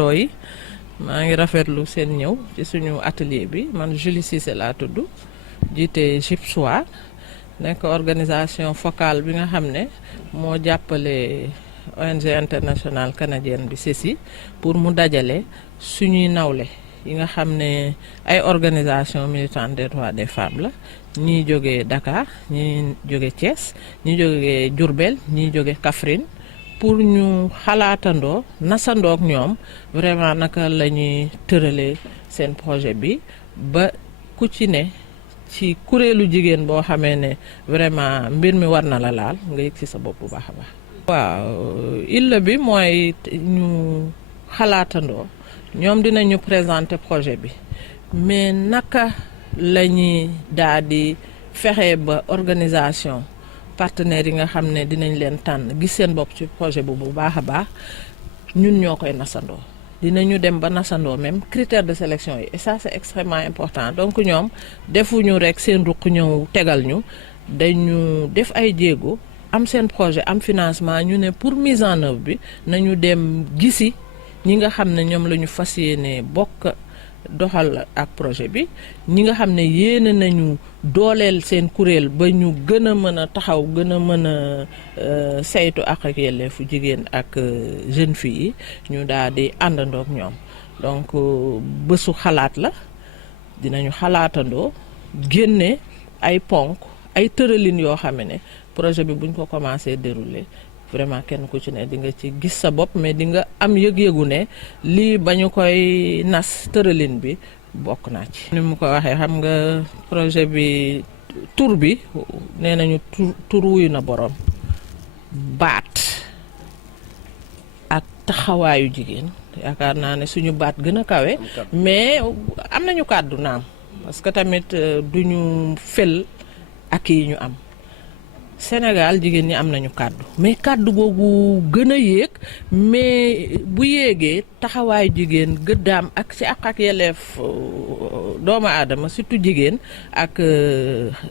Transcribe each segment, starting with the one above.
àndandoo yi maa ngi rafetlu seen ñëw ci suñu atelier bi man Julie Cissé laa tudd jiite GIPSOA nekk organisation focale bi nga xam ne moo jàppale ONG internationale canadienne bi CECI pour mu dajale suñuy nawle yi nga xam ne ay organisation militante des droits des femmes la ñii jógee Dakar ñii jóge Thiès ñii jóge Diourbel ñii jóge Kaffrine pour ñu xalaatandoo nasandoo ak ñoom vraiment naka la ñuy tëralee seen projet bi ba ku ci ne ci kuréelu jigéen boo xamee ne vraiment mbir mi war na la laal nga yëg ci sa bopp bu baax a baax. waaw illa bi mooy ñu xalaatandoo ñoom dinañu présenter projet bi mais naka la ñuy daal di fexe ba organisation partenaires yi nga xam ne dinañ leen tànn gis seen bopp ci projet bu baax a baax ñun ñoo koy nasandoo dinañu dem ba nasandoo même critères de sélection yi et ça c'est extrêmement important donc ñoom defuñu rek seen ruq ñëw tegal ñu dañu def ay jéego am seen projet am financement ñu ne pour mise en œuvre bi nañu dem gisi ñi nga xam ne ñoom la ñu fas yéene bokk doxal ak projet bi ñi nga xam ne yéene nañu dooleel seen kuréel ba ñu gën a mën a taxaw gën a mën a saytu ak yelleefu jigéen ak jeune fille yi ñu daal di àndandoo ak ñoom donc bésu xalaat la dinañu xalaatandoo génne ay ponk ay tëralin yoo xam ne projet bi buñ ko commencé dérouler vraiment kenn ku ci ne di nga ci gis sa bopp mais di nga am yëg-yëgu ne lii ba ñu koy nas tëralin bi bokk naa ci. ni mu ko waxee xam nga projet bi tur bi nee nañu tur wuyu na borom baat ak taxawaayu jigéen yaakaar naa ne suñu baat gën a kawe mais am nañu kàddu naam parce que tamit duñu fel ak yi ñu am. Sénégal jigéen ñi am nañu kàddu mais kàddu googu gën a yéeg mais bu yéegee taxawaayu jigéen gëddaam ak ci ak yelleef doomu aadama surtout jigéen ak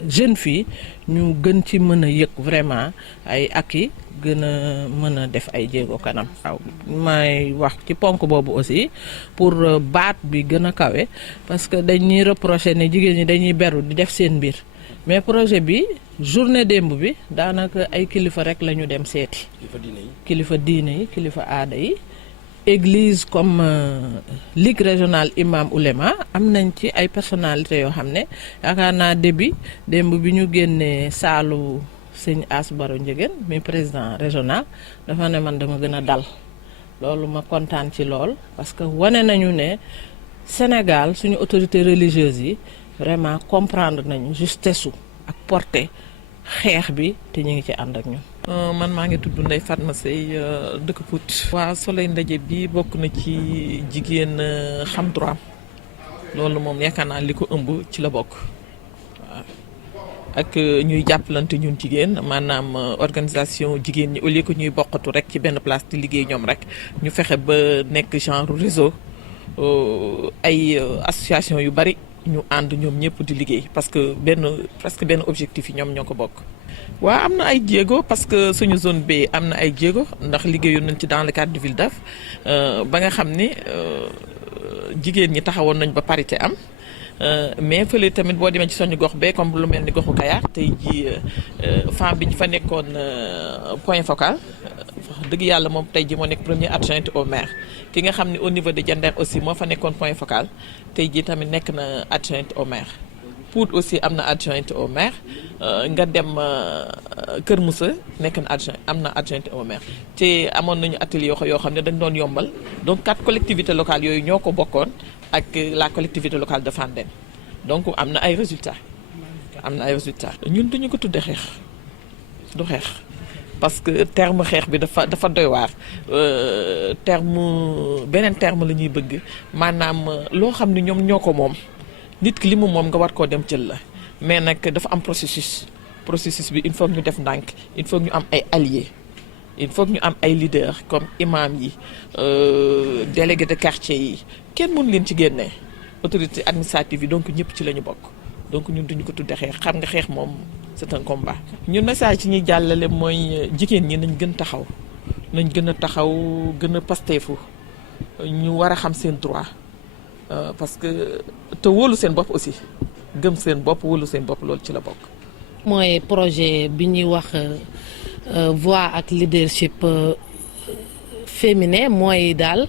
jeune fille ñu gën ci mën a yëg vraiment ay ak yi gën a mën a def ay jéego kanam. waaw may wax ci ponk boobu aussi pour baat bi gën a kawe parce que dañuy reprocher ne jigéen ñi dañuy beru di def seen mbir. mais projet bi journée démb bi daanaka ay kilifa rek la ñu dem seeti. kilifa diine yi kilifa aada yi. église comme ligue régionale imam ulema am nañ ci ay personnalités yoo xam ne yaakaar naa démb bi ñu génnee saalu sëñ As Baro Ndiéguène mi président régional dafa ne man dama gën a dal loolu ma kontaan ci lool parce que wane nañu ne Sénégal suñu autorités religieuses yi. vraiment comprendre nañu justesse su ak portée xeex bi te ñu ngi ci ànd ak ñun. man maa ngi tudd Ndeye Fatma Seye dëkk Pout. waa Soleil ndaje bi bokk na ci jigéen xam droit loolu moom yaakaar naa li ko ëmb ci la bokk waaw ak ñuy jàppalante ñun jigéen maanaam organisation jigéen ñi au lieu que ñuy bokkatu rek ci benn place di liggéey ñoom rek ñu fexe ba nekk genre réseau ay association yu bari. ñu ànd ñoom ñëpp di liggéey parce que presque benn objectif yi ñoom ñoo ko bokk. waaw am na ay jéego parce que suñu zone B am na ay jéego ndax liggéeyoon nañ ci dans le cadre du VILDAF ba nga xam ni jigéen ñi taxawoon nañ ba parité am mais fële tamit boo demee ci suñu gox bee comme lu mel ni goxu Kayar tey ji femme bi ñu fa nekkoon point focal dëgg yàlla moom tey ji moo nekk premier adjointe au maire ki nga xam ne au niveau de Diender aussi moo fa nekkoon point focal tey jii tamit nekk na adjointe au maire Pout aussi am na adjointe au maire nga dem Kër Moussa nekk na am na adjointe au maire te amoon nañu atelier yoo xam ne dañ doon yombal donc 4 collectivités locales yooyu ñoo ko bokkoon ak la collectivité locale de Fandène donc am na ay résultats ñun duñu ko tuddee xeex du xeex parce que terme xeex bi dafa doy waar beneen terme la ñuy bëgg maanaam loo xam ne ñoom ñoo ko moom nit ki li mu moom nga war koo dem jël la mais nag dafa am processus bi il faut ñu def ndànk il faut ñu am ay alliés il faut ñu am ay leaders comme imam yi délégué de quartier yi kenn mënu leen ci génnee autorité administrative yi donc ñëpp ci la ñu bokk donc ñun duñu ko tudde xeex xam nga xeex moom c'est un combat. ñun message ci ñuy jàllale mooy jigéen ñi nañ gën a taxaw gën a pasteefu ñu war a xam seen droit parce que te wóolu seen bopp aussi gëm seen bopp wóolu seen bopp loolu ci la bokk. mooy projet bi ñuy wax voix ak leadership féminin mooy daal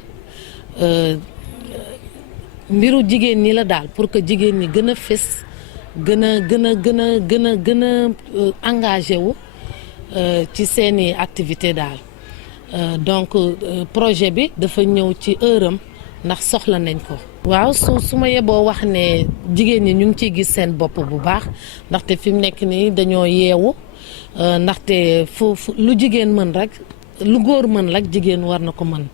mbiru jigéen ñi la daal pour que jigéen ñi gën a fës gën a engagé wu ci seeni activité daal donc projet bi dafa ñëw ci heure am ndax soxla nañ ko. waaw su ma yeboo wax ne jigéen ñi ñu ngi ciy gis seen bopp bu baax ndaxte fi mu nekk nii dañoo yeewu ndaxte fu lu jigéen mën rek lu góor mën rek jigéen war na ko mën.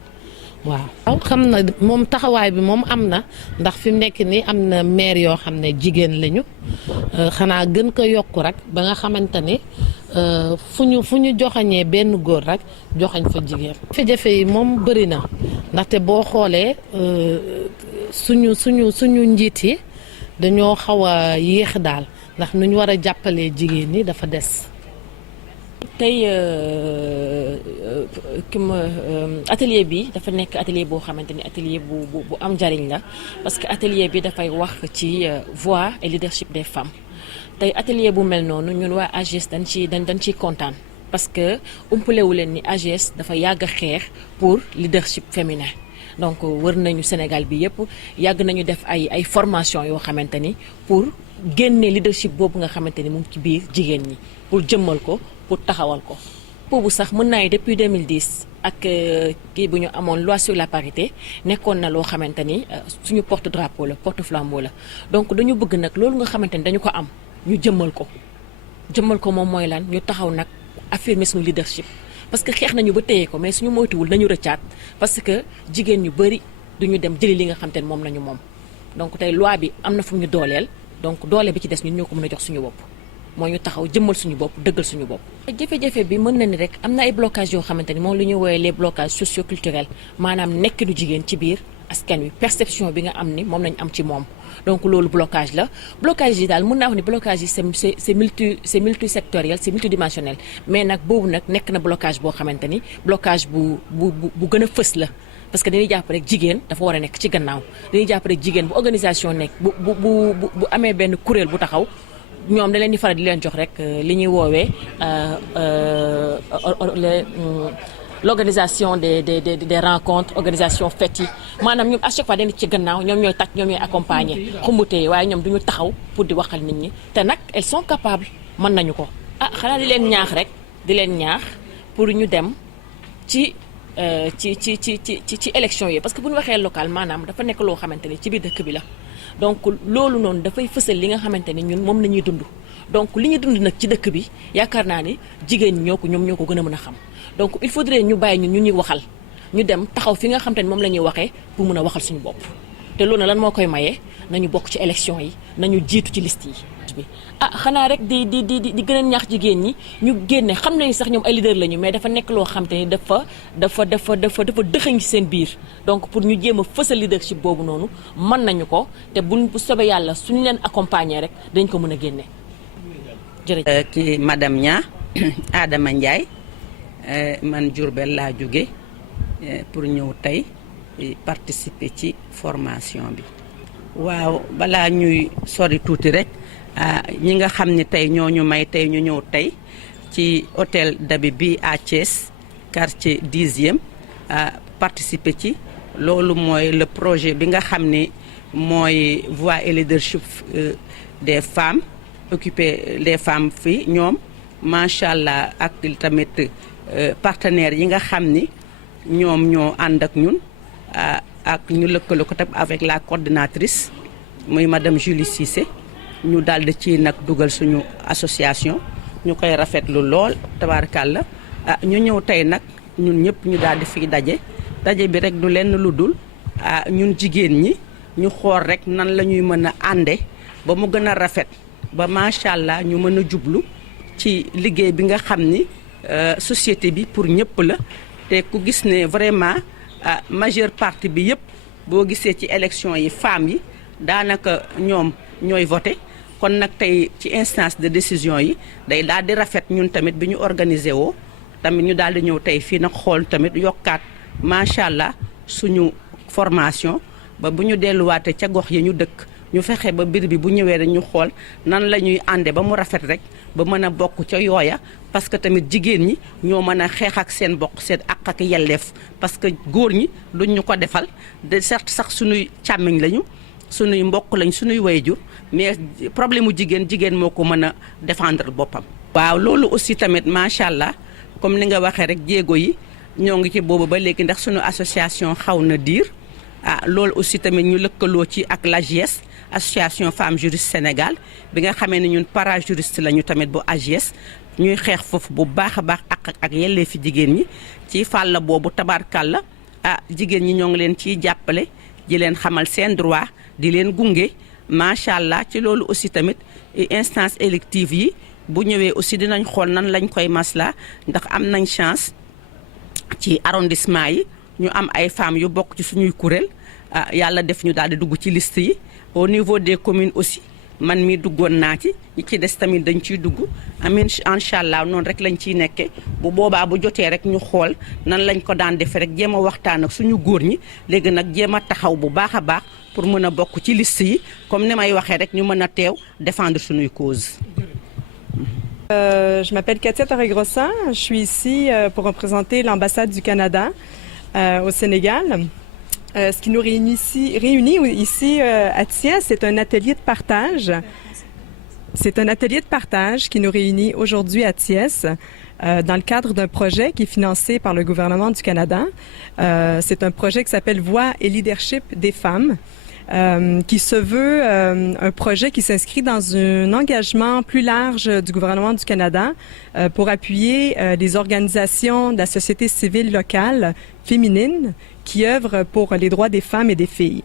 waaw xam na moom taxawaay bi moom am na ndax fi mu nekk nii am na maire yoo xam ne jigéen lañu xanaa gën ko yokku rek ba nga xamante ni fu ñu joxañee benn góor rek joxañ fa jigéen. jafe-jafe yi moom bëri na ndaxte boo xoolee suñu njiit yi dañoo xaw a yéex daal ndax nu ñu war a jàppalee jigéen ñi dafa des. tey atelier bi dafa nekk atelier boo xamante ni atelier bu am njariñ la parce que atelier bi dafay wax ci voix et leadership des femmes tey atelier bu mel noonu ñun waa AGS dañ ciy kontaan parce que umpalewu leen ni AGS dafa yàgg a xeex pour leadership féminin donc wër nañu Sénégal bi yëpp yàgg nañu def ay formation yoo xamante ni pour génne leadership boobu nga xamante ni mu ngi ci biir jigéen ñi pour jëmmal ko pour taxawal ko boobu sax mën naa depuis 2010 ak kii bu ñu amoon loi sur la parité nekkoon na loo xamante ni suñu porte drapeau la porte flambeau la donc dañu bëgg nag loolu nga xamante ni dañu ko am ñu jëmmal ko moom mooy lan ñu taxaw nag affirmer suñu leadership parce que xeex nañu ba téye ko mais suñu moytuwul nañu rëccaat parce que jigéen ñu bëri duñu dem jëli li nga xamante ni moom nañu moom donc tey loi bi am na fu ñu dooleel donc doole bi ci des ñun ñoo ko mën a jox suñu bopp moo ñu taxaw jëmmal suñu bopp dëggal suñu bopp. jafe-jafe bi mën na ni rek am na ay blocages yoo xamante ni moom lu ñuy woowee les blocages socioculturels maanaam nekkinu jigéen ci biir askan wi perception bi nga am ni moom lañ am ci moom donc loolu blocage la blocage yi daal mën naa wax ni blocage yi c'est multisectoriel c'est multidimensionnel mais nag boobu nag nekk na blocage boo xamante ni blocage bu gën a fës la parce que dañuy jàpp rek jigéen dafa war a nekk ci gannaaw dañuy jàpp rek jigéen bu organisation nekk bu amee benn kuréel bu taxaw ñoom da leen di faral di leen jox rek li ñuy woowee l'organisation des rencontres organisation fêtes yi maanaam ñoom à chaque fois dañu ci gannaaw ñoom ñooy tàcc ñoom ñooy accompagner xumbute yi waaye ñoom duñu taxaw pour di waxal nit ñi te nag elles sont capables mën nañu ko xanaa di leen ñaax rek di leen ñaax pour ñu dem ci élection yi parce que bu ñu waxee local maanaam dafa nekk loo xamante ni ci biir dëkk bi la donc loolu noonu dafay fësal li nga xamante ni ñun moom la ñuy dund donc li ñuy dund nag ci dëkk bi yaakaar naa ni jigéen ñi ñoom ñoo ko gën a mën a xam donc il faudrait ñu bàyyi ñun ñuy waxal ñu dem taxaw fi nga xamante ni moom la ñuy waxee pour mën a waxal suñu bopp te loolu na lan moo koy maye nañu bokk ci élection yi nañu jiitu ci liste yi bi xanaa rek di gën a ñaax jigéen ñi ñu génne xam nañu sax ñoom ay leader lañu mais dafa nekk loo xam te ni dafa dëxëñ ci seen biir donc pour ñu jéem a fësal leadership boobu noonu mën nañu ko te bu soobee yàlla suñu leen accompagner rek dañ ko mën a génne jërëjëf. ci madame Nia Adama Ndiaye man Diourbel laa jóge pour ñëw tey participer ci formation bi. waaw balaa ñuy sori tuuti rek ñi nga xam ne tey ñoo ñu may tey ñu ñëw tey ci hôtel Dabib bi à Thiès quartier 10e participer ci loolu mooy le projet bi nga xam ne mooy voix et leadership des femmes occuper les femmes fii ñoom macha allah ak tamit partenaires yi nga xam ni ñoom ñoo ànd ak ñun ak ñu lëkkale ko tam avec la coordinatrice muy madame Julie Cissé ñu daldi ci nag dugal suñu association ñu koy rafetlu lool tabaarkàlla ñu ñëw tey nag ñun ñëpp ñu daldi fi daje bi rek du lenn lu dul ñun jigéen ñi ñu xool rek nan la ñuy mën a ànde ba mu gën a rafet ba macha allah ñu mën a jublu ci liggéey bi nga xam ni société bi pour ñëpp la te ku gis ne vraiment majeure partie bi yëpp boo gisee ci élection yi femmes yi daanaka ñoom ñooy voté kon nag tey ci instance de décision yi day daal di rafet ñun tamit bi ñu organisé woo tamit ñu daal di ñëw tey fii nag xool tamit yokkaat macha allah suñu formation ba bu ñu delluwaatee ca gox yi ñu dëkk ñu fexe ba mbir bi bu ñëwee rek ñu xool nan la ñuy ànde ba mu rafet rek ba mën a bokk ca yooya parce que tamit jigéen ñi ñoo mën a xeex ak seen bokk seen àq ak yelleef parce que góor ñi duñ ñu ko defal de certes sax suñuy càmmiñ lañu suñuy mbokk lañ suñuy wayjur mais problème mu jigéen moo ko mën a défendre boppam. waaw loolu aussi tamit macha allah comme ni nga waxee rek jéego yi ñoo ngi ci boobu ba léegi ndax suñu association xaw na diir loolu aussi tamit ñu lëkkaloo ci ak l'AJS association femmes juristes Sénégal bi nga xamee ne ñun parajuriste lañu tamit bu AJS ñuy xeex foofu bu baax a baax ak yelleefi jigéen ñi ci fàll boobu tabarkàlla jigéen ñi ñoo ngi leen ciy jàppale di leen xamal seen droit di leen gunge macha allah ci loolu aussi tamit instance élective yi bu ñëwee aussi dinañ xool nan lañ koy masla ndax am nañ chance ci arrondissement yi ñu am ay femmes yu bokk ci suñuy kuréel yàlla def ñu daal di dugg ci liste yi au niveau des communes aussi man mi duggoon naa ci ñi ci des tamit dañ ciy dugg amin incha allah noonu rek lañ ciy nekkee bu boobaa bu jotee rek ñu xool nan lañ ko daan defee rek jéem a waxtaan ak suñu góor ñi léegi nag jéem a taxaw bu baax a baax pour mën a bokk ci liste yi comme ni may waxee rek ñu mën a teew défendre suñuy cause. Je m'appelle Katia Torregrossa, je suis ici pour représenter l'ambassade du Canada au Sénégal. Ce qui nous réunit ici à Thiès, c'est un atelier de partage. C'est un atelier de partage qui nous réunit aujourd'hui à Thiès dans le cadre d'un projet qui est financé par le gouvernement du Canada. C'est un projet qui s'appelle Voix et leadership des femmes. Qui se veut un projet qui s'inscrit dans un engagement plus large du gouvernement du Canada pour appuyer les organisations de la société civile locale féminine qui œuvrent pour les droits des femmes et des filles.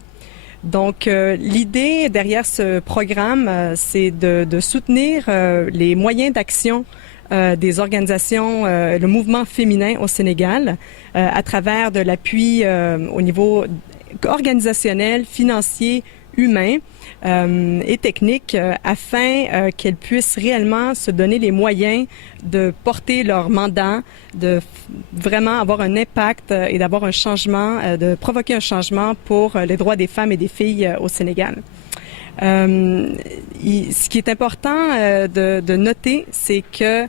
Donc, l'idée derrière ce programme, c'est de soutenir les moyens d'action des organisations, le mouvement féminin au Sénégal, à travers de l'appui au niveau organisationnel, financier, humain et technique afin qu'elles puissent réellement se donner les moyens de porter leur mandat, de vraiment avoir un impact et d'avoir un changement, de provoquer un changement pour les droits des femmes et des filles au Sénégal. Ce qui est important de noter, c'est que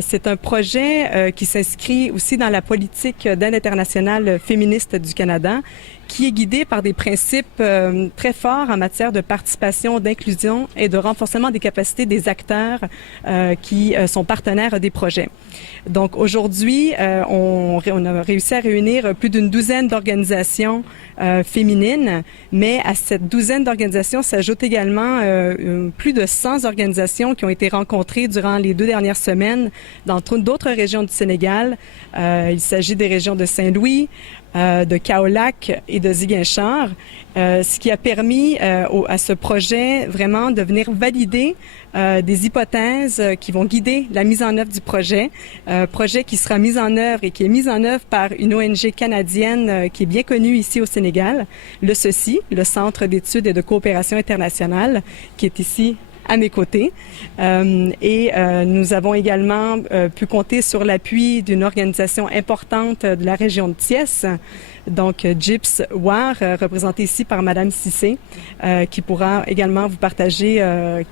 c'est un projet qui s'inscrit aussi dans la politique d'aide internationale féministe du Canada, qui est guidé par des principes très forts en matière de participation, d'inclusion et de renforcement des capacités des acteurs qui sont partenaires des projets. Donc aujourd'hui, on a réussi à réunir plus d'une douzaine d'organisations féminines, mais à cette douzaine d'organisations s'ajoutent également plus de 100 organisations qui ont été rencontrées durant les 2 dernières semaines dans d'autres régions du Sénégal. Il s'agit des régions de Saint-Louis, de Kaolack et de Ziguinchor, ce qui a permis à ce projet vraiment de venir valider des hypothèses qui vont guider la mise en œuvre du projet, projet qui sera mis en œuvre et qui est mis en œuvre par une ONG canadienne qui est bien connue ici au Sénégal, le CECI, le Centre d'études et de coopération internationale, qui est ici à mes côtés. Nous avons également pu compter sur l'appui d'une organisation importante de la région de Thiès, donc GIPS WAR, représenté ici par Madame Cissé, qui pourra également vous partager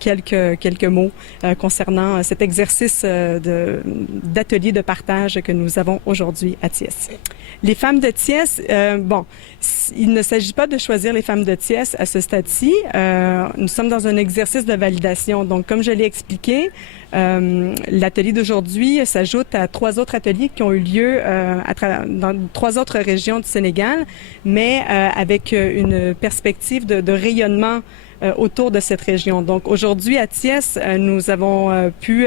quelques mots concernant cet exercice d'atelier de partage que nous avons aujourd'hui à Thiès. Les femmes de Thiès, il ne s'agit pas de choisir les femmes de Thiès à ce stade-ci. Nous sommes dans un exercice de validation. Donc, comme je l'ai expliqué, l'atelier d'aujourd'hui s'ajoute à 3 autres ateliers qui ont eu lieu dans 3 autres régions du Sénégal, mais avec une perspective de rayonnement autour de cette région. Donc aujourd'hui à Thiès, nous avons pu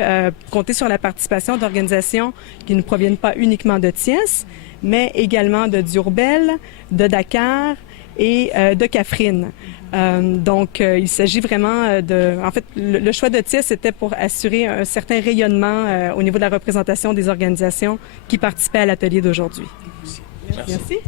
compter sur la participation d'organisations qui ne proviennent pas uniquement de Thiès, mais également de Diourbel, de Dakar et de Kaffrine. Il s'agit vraiment En fait, le choix de Thiès était pour assurer un certain rayonnement au niveau de la représentation des organisations qui participaient à l'atelier d'aujourd'hui. Merci.